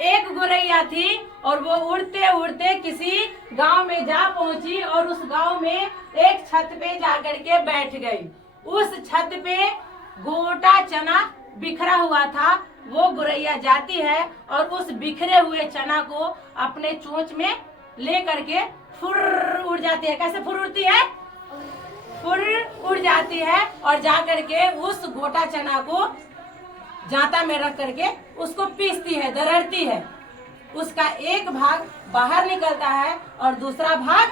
एक गोरैया थी और वो उड़ते उड़ते किसी गांव में जा पहुंची और उस गांव में एक छत पे जाकर के बैठ गई। उस छत पे गोटा चना बिखरा हुआ था। वो गोरैया जाती है और उस बिखरे हुए चना को अपने चोंच में ले करके फुर उड़ जाती है। कैसे फुर उड़ती है? फुर उड़ जाती है और जा करके उस गोटा चना को जांता में रख करके उसको पीसती है, दरड़ती है। उसका एक भाग बाहर निकलता है और दूसरा भाग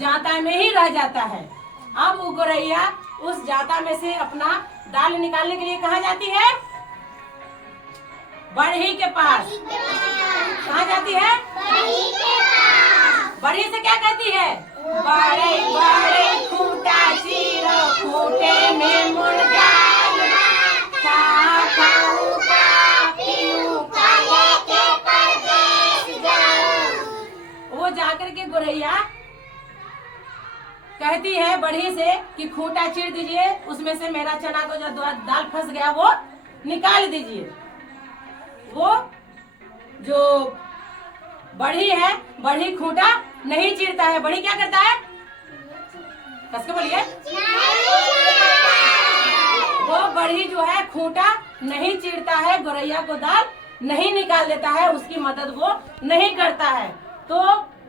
जांता में ही रह जाता है। अब वो गोरैया उस जांता में से अपना दाल निकालने के लिए कहाँ जाती है? बढ़ई के पास। कहाँ जाती है? बढ़ई से क्या कहती है? बड़े बड़े खूंटा चीरो, खूंटे में मुर्गा वो जाकर के गोरैया कहती है बढ़ी से कि खूंटा चीर दीजिए, उसमें से मेरा चना को जो दाल फंस गया वो निकाल दीजिए। वो जो बढ़ी है, बढ़ी खूंटा नहीं चीरता है। बढ़ी क्या करता है? कस के बोलिए। वो बढ़ी जो है खूंटा नहीं चीरता है, गोरैया को दाल नहीं निकाल देता है, उसकी मदद वो नहीं करता है। तो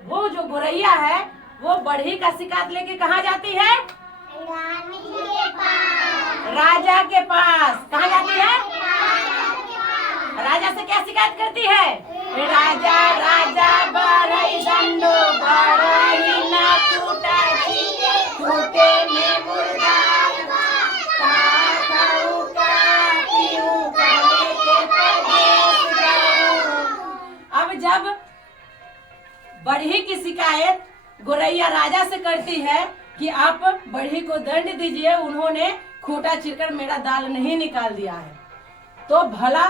वो जो गोरैया है वो बढ़ी का शिकायत लेके कहाँ जाती है? राजा के पास। कहाँ जाती है? राजा से क्या शिकायत करती है? राजा राजा बढ़ई दंडो, बढ़ई ना खूंटा चीरे, खूंटे में मुर्गा अब जब बढ़ी की शिकायत गोरैया राजा से करती है कि आप बढ़ी को दंड दीजिए, उन्होंने खूंटा चीरकर मेरा दाल नहीं निकाल दिया है, तो भला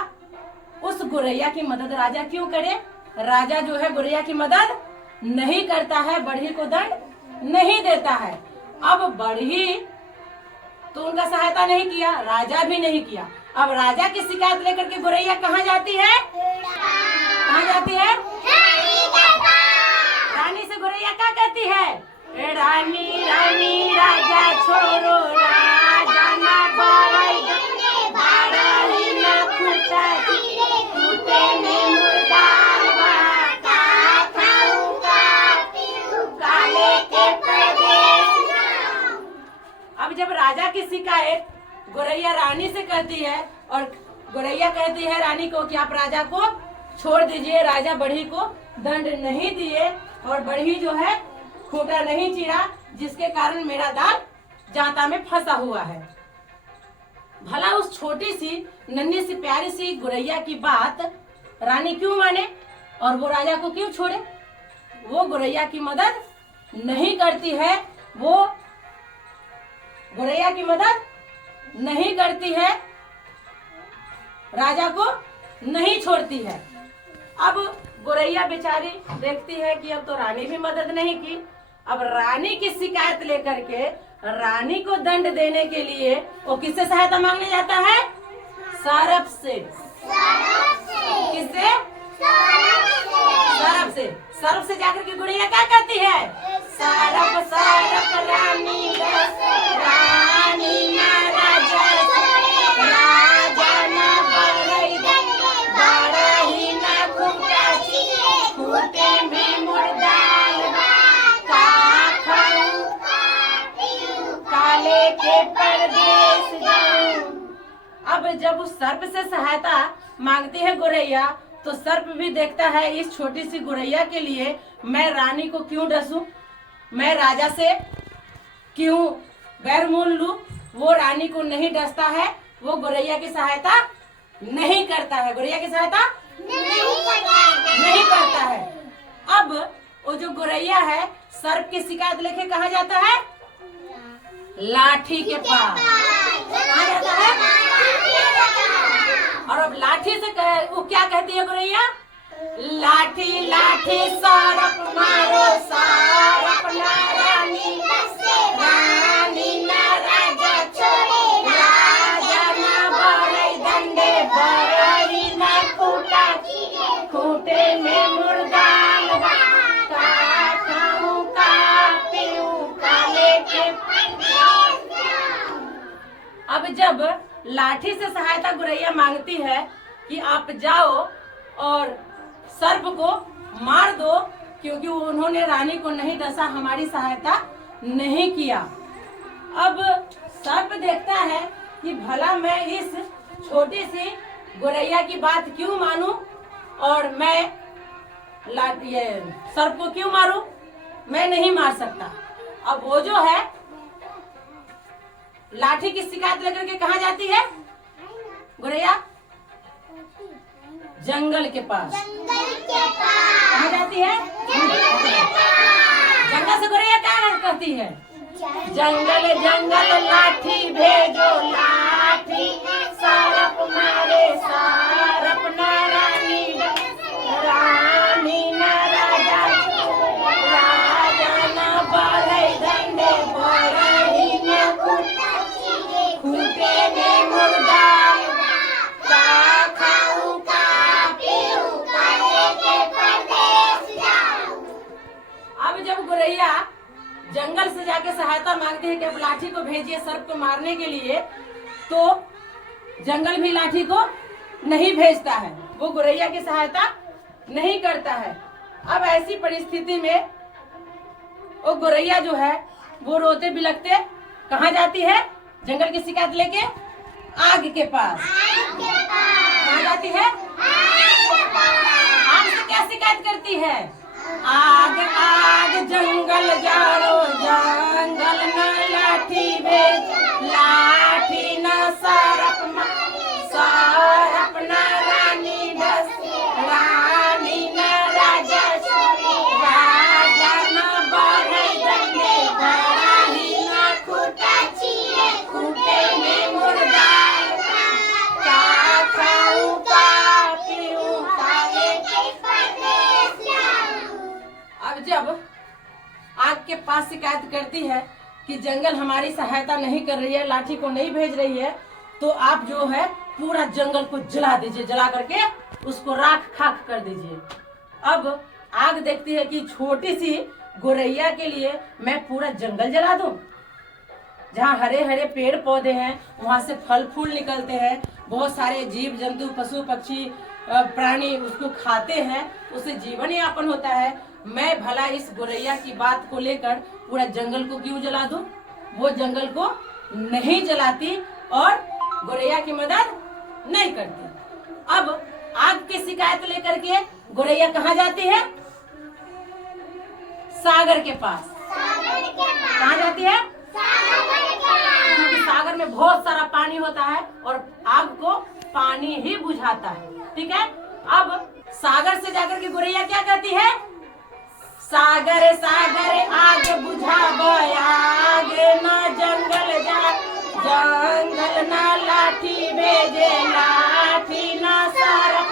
उस गोरैया की मदद राजा क्यों करे? राजा जो है गोरैया की मदद नहीं करता है, बढ़ी को दंड नहीं देता है। अब बढ़ी तो उनका सहायता नहीं किया, राजा भी नहीं किया। अब राजा की शिकायत लेकर के गोरैया कहाँ जाती है? कहाँ जाती है? रानी से गोरैया क्या कहती है? रानी रानी राजा छोड़ो, राजा ना बढ़ई बढ़ई ना खूंटा चीरे, खूंटे में मुर्गा काले के प्रदेश। अब जब राजा की शिकायत गोरैया रानी से कहती है और गोरैया कहती है रानी को कि आप राजा को छोड़ दीजिए, राजा बढ़ी को दंड नहीं दिए और बढ़ी जो है खूंटा नहीं चीरा, जिसके कारण मेरा दाल जांता में फंसा हुआ है। भला उस छोटी सी नन्ही सी प्यारी सी गोरैया की बात रानी क्यों माने और वो राजा को क्यों छोड़े? वो गोरैया की मदद नहीं करती है, वो गोरैया की मदद नहीं करती है, राजा को नहीं छोड़ती है। अब गोरैया बेचारी देखती है कि अब तो रानी भी मदद नहीं की। अब रानी की शिकायत लेकर के रानी को दंड देने के लिए वो किससे सहायता मांगने जाता है? सरप से। किससे? सरप से। सरप से जाकर के गोरैया क्या कहती है? सरप सरप रानी रानी ना राजा, राजा ना बढ़ई बढ़ई ना खूंटा चीरे, खूंटे में मुर्गा काले के परदेश जाऊं। अब जब उस सर्प से सहायता मांगती है गोरैया तो सर्प भी देखता है इस छोटी सी गोरैया के लिए मैं रानी को क्यों डसूं, मैं राजा से क्यों बैर मोल लूं। वो रानी को नहीं डसता है, वो गोरैया की सहायता नहीं करता है, गोरैया की सहायता नहीं करता है। अब वो जो गोरैया है सर्प की शिकायत लेके कहाँ जाता है? लाठी के पास। कहाँ जाता है? और अब लाठी से वो क्या कहती है गोरैया? लाठी लाठी सरप मारो, सरप ना रानी रानी ना राजा छोड़े, राजा ना बढ़ई दंडे बढ़ई ना खूंटा खूंटे में मुर्दा लगा, का खाऊं का पीऊं का लेके परदेस जाऊं। अब जब लाठी से सहायता गुरैया मांगती है कि आप जाओ और सर्प को मार दो, क्योंकि उन्होंने रानी को नहीं डसा, हमारी सहायता नहीं किया। अब सर्प देखता है कि भला मैं इस छोटी सी गुरैया की बात क्यों मानूं और मैं ये सर्प को क्यों मारूं, मैं नहीं मार सकता। अब वो जो है लाठी की शिकायत लेकर के कहाँ जाती है गुरैया? जंगल के पास। कहाँ जाती है? जंगल से गुरैया क्या कहती है? जंगल जंगल लाठी भेजो लाठी, सारप मारे सारप ना रानी, रानी ना राजा, राजा ना बाले डंडे, बाले ना खूंटे में मुर्दा, का खाऊं का पीऊं का लेके परदेस जाऊं। अब जब गुरैया जंगल से जाके सहायता मांगते हैं कि अब लाठी को भेजिए सर्प को मारने के लिए, तो जंगल भी लाठी को नहीं भेजता है, वो गुरैया की सहायता नहीं करता है। अब ऐसी परिस्थिति में वो गुरैया जो है वो रोते बिलखते कहाँ जाती है? जंगल की शिकायत लेके आग के पास। कहाँ जाती है? आग से क्या शिकायत करती है? आग आग जंगल जारो, जंगल न लाठी भेज, लाठी न सारप सारप न रानी डस, रानी न राजा, राजा न बाढ़े डंडे, बाढ़ी न खूंटा चीरे, खूंटे में मुर्दा, का खाऊं का पीऊं का लेके परदेस जाऊं। अब जब आग के पास शिकायत करती है कि जंगल हमारी सहायता नहीं कर रही है, लाठी को नहीं भेज रही है, तो आप जो है पूरा जंगल को जला दीजिए, जला करके उसको राख खाक कर दीजिए। अब आग देखती है कि छोटी सी गुरैया के लिए मैं पूरा जंगल जला दूं, जहाँ हरे हरे पेड़ पौधे हैं, वहां से फल फूल निकलते हैं, बहुत सारे जीव जंतु पशु पक्षी प्राणी उसको खाते हैं, उससे जीवन यापन होता है। मैं भला इस गुरैया की बात को लेकर पूरा जंगल को क्यों जला दूं? वो जंगल को नहीं जलाती और गुरैया की मदद नहीं करती। अब आग की शिकायत लेकर के गुरैया कहाँ जाती है? सागर के पास। कहाँ जाती है? क्योंकि सागर में बहुत सारा पानी होता है और आग को पानी ही बुझाता है, ठीक है। अब सागर से जाकर के गुरैया क्या कहती है? सागर सागर आग बुझाब, आग न जंगल जा, जंगल न लाठी भेजे, लाठी न सारप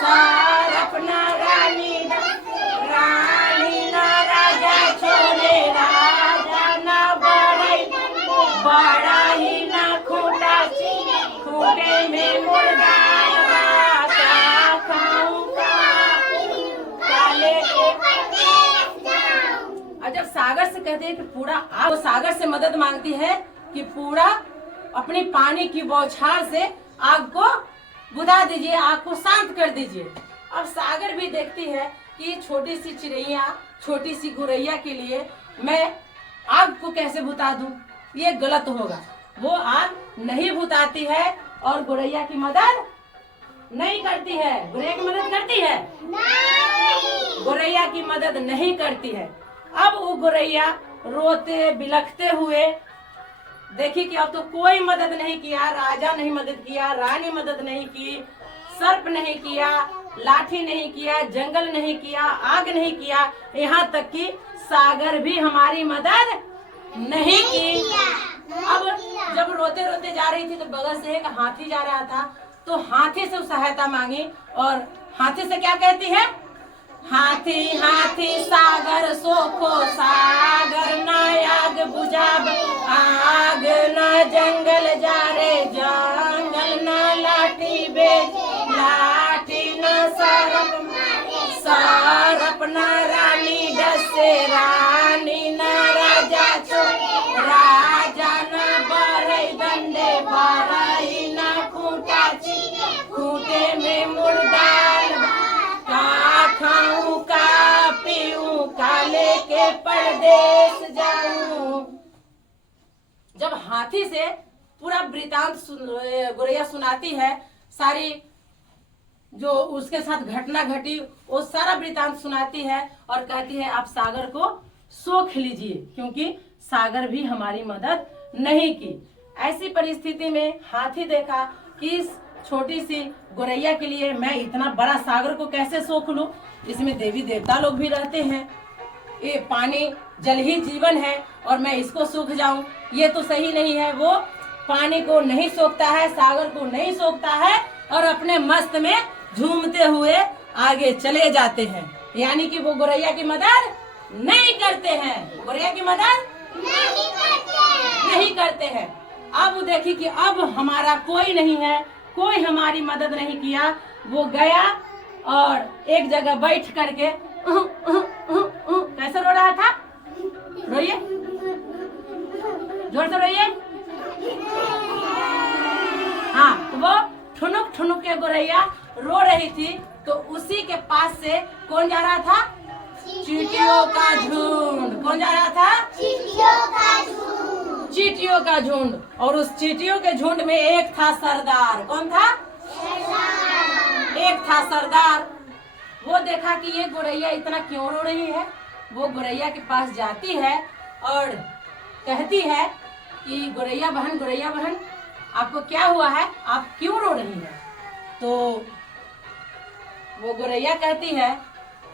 सारप न रानी, रानी न राजा छोड़े, राजा न बड़ा ही न खूंटा, खूंटे में मुर्दा, का खाऊं का लेके। और जब सागर से कहते हैं कि पूरा आग, तो सागर से मदद मांगती है कि पूरा अपनी पानी की बौछार से आग को बुझा दीजिए, आग को शांत कर दीजिए। अब सागर भी देखती है कि छोटी सी चिड़ैया, छोटी सी गुरैया के लिए मैं आग को कैसे बुझा दूं, ये गलत होगा। वो आग नहीं बुझाती है और गुरैया की मदद नहीं करती है। गुरैया की मदद करती है? नहीं। गुरैया की मदद नहीं करती है। अब वो गुरैया रोते बिलखते हुए देखी कि अब तो कोई मदद नहीं किया, राजा नहीं मदद किया, रानी मदद नहीं की, सर्प नहीं किया, लाठी नहीं किया, जंगल नहीं किया, आग नहीं किया, यहाँ तक कि सागर भी हमारी मदद नहीं की। अब जब रोते रोते जा रही थी तो बगल से एक हाथी जा रहा था, तो हाथी से सहायता मांगी और हाथी से क्या कहती है? हाथी हाथी सागर सोखो, सागर न आग बुझाब, आग न जंगल जा रे, जंगल न लाठी भेज, लाठी न सरप परदेश जाऊं। जब हाथी से पूरा वृतांत गोरैया सुनाती है, सारी जो उसके साथ घटना घटी वो सारा वृतांत सुनाती है और कहती है आप सागर को सोख लीजिए, क्योंकि सागर भी हमारी मदद नहीं की। ऐसी परिस्थिति में हाथी देखा कि इस छोटी सी गोरैया के लिए मैं इतना बड़ा सागर को कैसे सोख लूं, इसमें देवी देवता लोग भी रहते हैं, ये पानी जल ही जीवन है और मैं इसको सूख जाऊं, ये तो सही नहीं है। वो पानी को नहीं सोखता है, सागर को नहीं सोखता है और अपने मस्त में झूमते हुए आगे चले जाते हैं। यानी कि वो गोरैया की मदद नहीं करते हैं, गोरैया की मदद नहीं करते हैं। अब देखिए कि अब हमारा कोई नहीं है, कोई हमारी मदद नहीं किया। वो गया और एक जगह बैठ करके कैसे रो रहा था, रोइए जोर से रोइए। हाँ, तो वो ठुनुक ठुनुक के गोरैया रो रही थी, तो उसी के पास से कौन जा रहा था, चींटियों का झुंड। कौन जा रहा था, चींटियों का झुंड। और उस चींटियों के झुंड में एक था सरदार। कौन था, एक था सरदार। वो देखा कि ये गोरैया इतना क्यों रो रही है, वो गोरैया के पास जाती है और कहती है कि गोरैया बहन आपको क्या हुआ है, आप क्यों रो रही हैं। तो वो गोरैया कहती है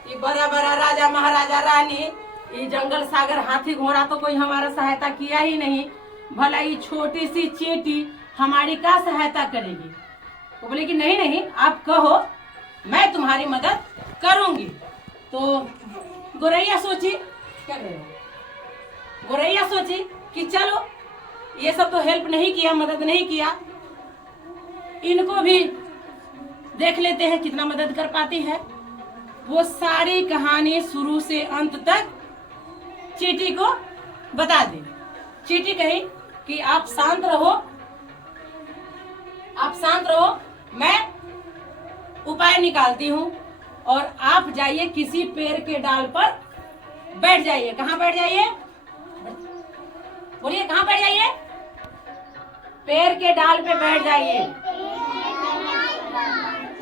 कि बड़ा बड़ा राजा महाराजा रानी, ये जंगल सागर हाथी घोड़ा तो कोई हमारा सहायता किया ही नहीं, भला ये छोटी सी चींटी हमारी क्या सहायता करेगी। वो बोले कि नहीं आप कहो, मैं तुम्हारी मदद करूंगी। तो गोरैया सोची, क्या करें, गोरैया सोची कि चलो ये सब तो हेल्प नहीं किया, मदद नहीं किया, इनको भी देख लेते हैं कितना मदद कर पाती है। वो सारी कहानी शुरू से अंत तक चींटी को बता दी। चींटी कही कि आप शांत रहो, मैं उपाय निकालती हूँ और आप जाइए किसी पेड़ के डाल पर बैठ जाइए। कहाँ बैठ जाइए, बोलिए कहाँ बैठ जाइए, पेड़ के डाल पे बैठ जाइए।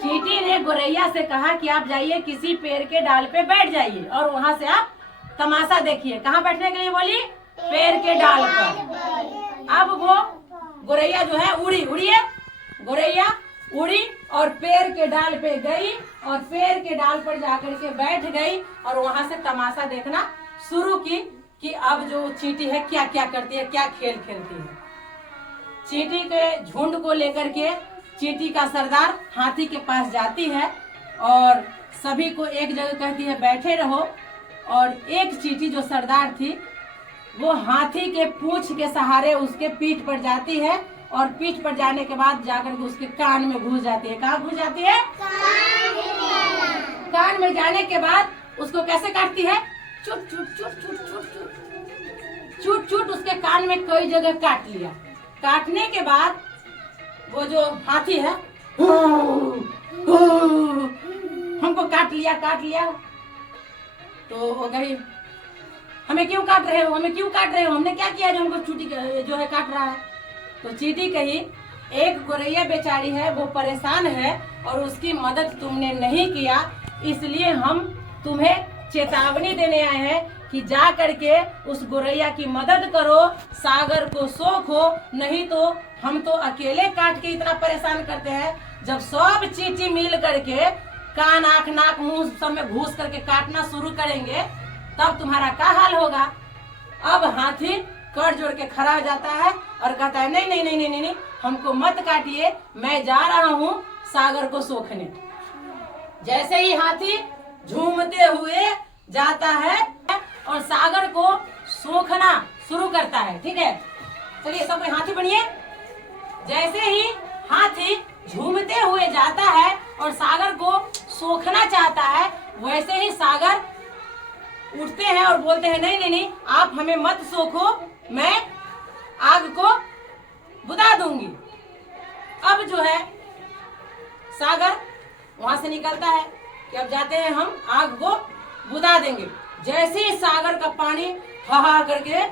चींटी ने गोरैया से कहा कि आप जाइए किसी पेड़ के डाल पे बैठ जाइए और वहां से आप तमाशा देखिए। कहाँ बैठने के लिए बोली, पेड़ के डाल पर। अब वो गोरैया जो है गोरैया उड़ी और पेड़ के डाल पे गई और पेड़ के डाल पर जाकर के बैठ गई और वहां से तमाशा देखना शुरू की कि अब जो चींटी है क्या क्या करती है, क्या खेल खेलती है। चींटी के झुंड को लेकर के चींटी का सरदार हाथी के पास जाती है और सभी को एक जगह कहती है बैठे रहो। और एक चींटी जो सरदार थी वो हाथी के पूंछ के सहारे उसके पीठ पर जाती है और पीठ पर जाने के बाद जाकर के उसके कान में घुस जाती है। कहाँ घुस जाती है, कान में जाने के बाद उसको कैसे काटती है, चुट चुट चुट चुट चुट चुट चुट चुट उसके कान में कई जगह काट लिया। काटने के बाद वो जो हाथी है हमको काट लिया। तो वो कही हमें क्यों काट रहे हो, हमने क्या किया जो हमको चींटी जो है काट रहा है। तो चींटी कही एक गोरैया बेचारी है, वो परेशान है और उसकी मदद तुमने नहीं किया, इसलिए हम तुम्हें चेतावनी देने आए हैं कि जा करके उस गोरैया की मदद करो, सागर को सोखो, नहीं तो हम तो अकेले काट के इतना परेशान करते हैं। जब सब चींटी मिल करके कान आँख नाक मुंह सब में घुस करके काटना शुरू करेंगे तब तुम्हारा क्या हाल होगा। अब हाथी कर जोड़ के खड़ा हो जाता है और कहता है नहीं, हमको मत काटिए, मैं जा रहा हूँ सागर को सोखने। जैसे ही हाथी झूमते हुए जाता है और सागर को सोखना शुरू करता है। ठीक है, चलिए सब हाथी बनिए। जैसे ही हाथी झूमते हुए जाता है और सागर को सोखना चाहता है, वैसे ही सागर उठते हैं और बोलते हैं नहीं, आप हमें मत सोखो, मैं आग को बुझा दूंगी। अब जो है सागर वहां से निकलता है कि अब जाते हैं हम आग को बुझा देंगे। जैसे ही सागर का पानी हा करके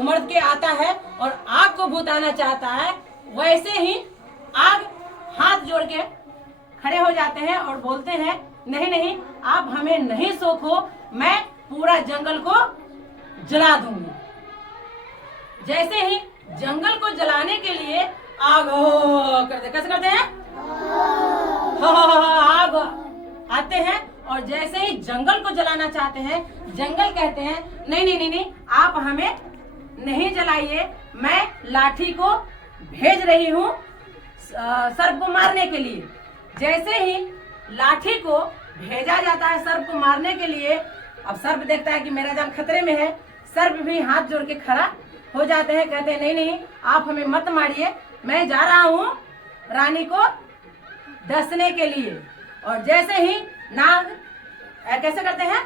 उमड़ के आता है और आग को बुताना चाहता है, वैसे ही आग हाथ जोड़ के खड़े हो जाते हैं और बोलते हैं नहीं नहीं, आप हमें नहीं सोखो, मैं पूरा जंगल को जला दूंगी। जैसे ही जंगल को जलाने के लिए आग करते, कैसे करते हैं, आग आते हैं और जैसे ही जंगल को जलाना चाहते हैं, जंगल कहते हैं नहीं नहीं नहीं नहीं, आप हमें नहीं जलाइए, मैं लाठी को भेज रही हूँ सर्प को मारने के लिए। जैसे ही लाठी को भेजा जाता है सर्प को मारने के लिए, अब सर्प देखता है कि मेरा जान खतरे में है, सर्प भी हाथ जोड़ के खड़ा हो जाते हैं, कहते हैं नहीं नहीं, आप हमें मत मारिए, मैं जा रहा हूँ रानी को डसने के लिए। और जैसे ही नाग कैसे करते हैं,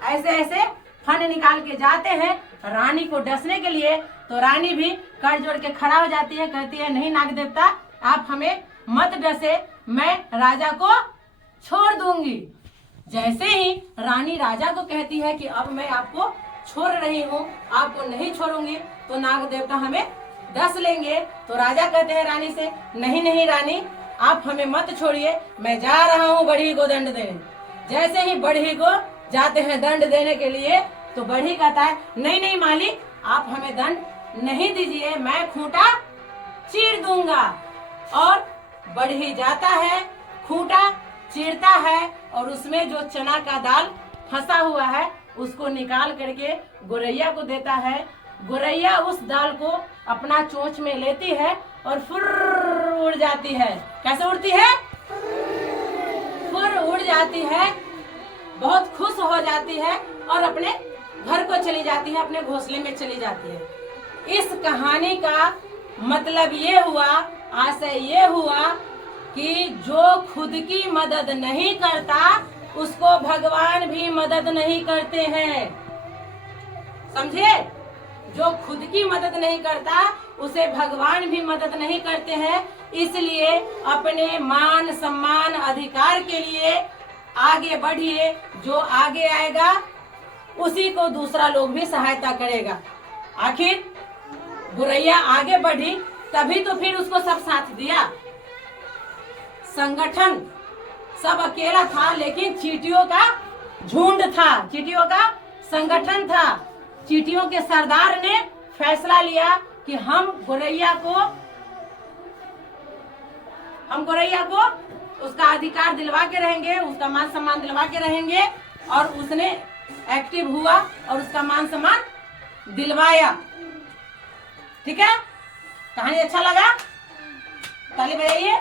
ऐसे ऐसे फन निकाल के जाते हैं रानी को डसने के लिए, तो रानी भी कर जोड़ के खड़ा हो जाती है, कहती है नहीं नाग देवता, आप हमें मत डसे, मैं राजा को छोड़ दूंगी। जैसे ही रानी राजा को कहती है कि अब मैं आपको छोड़ रही हूँ, आपको नहीं छोड़ूंगी, तो नाग देवता हमें डस लेंगे। तो राजा कहते हैं रानी से नहीं नहीं रानी, आप हमें मत छोड़िए, मैं जा रहा हूँ बढ़ी को दंड देने। जैसे ही बढ़ी को जाते हैं दंड देने के लिए, तो बढ़ी कहता है नहीं नहीं मालिक, आप हमें दंड नहीं दीजिए, मैं खूंटा चीर दूंगा। और बढ़ी जाता है, खूंटा चीरता है और उसमें जो चना का दाल फंसा हुआ है उसको निकाल करके गोरैया को देता है। गोरैया उस दाल को अपना चोंच में लेती है और फुर्र उड़ जाती है। कैसे उड़ती है, फुर्र उड़ जाती है, बहुत खुश हो जाती है और अपने घर को चली जाती है, अपने घोंसले में चली जाती है। इस कहानी का मतलब ये हुआ, आशय ये हुआ कि जो खुद की मदद नहीं करता उसको भगवान भी मदद नहीं करते हैं। समझे, जो खुद की मदद नहीं करता उसे भगवान भी मदद नहीं करते हैं। इसलिए अपने मान सम्मान अधिकार के लिए आगे बढ़िए, जो आगे आएगा उसी को दूसरा लोग भी सहायता करेगा। आखिर गोरैया आगे बढ़ी तभी तो फिर उसको सब साथ दिया। संगठन सब अकेला था, लेकिन चींटियों का झुंड था, चींटियों का संगठन था। चींटियों के सरदार ने फैसला लिया कि हम गोरैया को उसका अधिकार दिलवा के रहेंगे, उसका मान सम्मान दिलवा के रहेंगे। और उसने एक्टिव हुआ और उसका मान सम्मान दिलवाया। ठीक है, कहानी अच्छा लगा, ताली बजाइए।